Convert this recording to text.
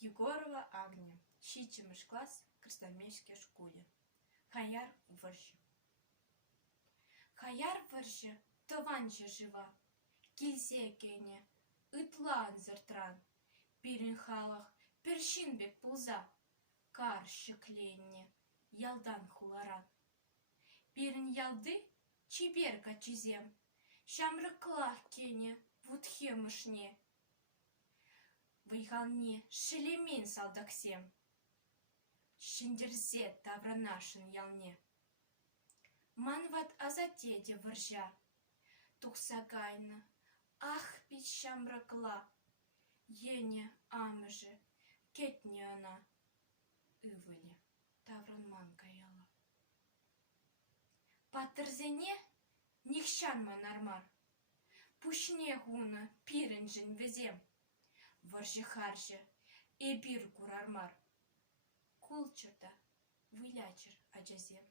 Егорова Агния, 6 клас Красноармейской школе. Хаяр варжы. Хаяр варжы, тованча жива, килсе кене, ытлан зертран, пирин халах, першинбек пулза, кар шекленне, ялдан хуларан. Пирин ялды, чиберка чизем, шамрыклах кене, вудхе мышне. Вайгалне шелемин салдаксем, шиндерзе тавранашин ялне. Манват азатеде варжа, тухсагайна, ах пить шамракла, ене амыже, кетне она, ывыли, тавранман каяла. Патырзене нихшанма нармар, пушне гуна пиренжин везем. Варжы харжы, эбир курармар. Кулчырда вылячыр аджазем.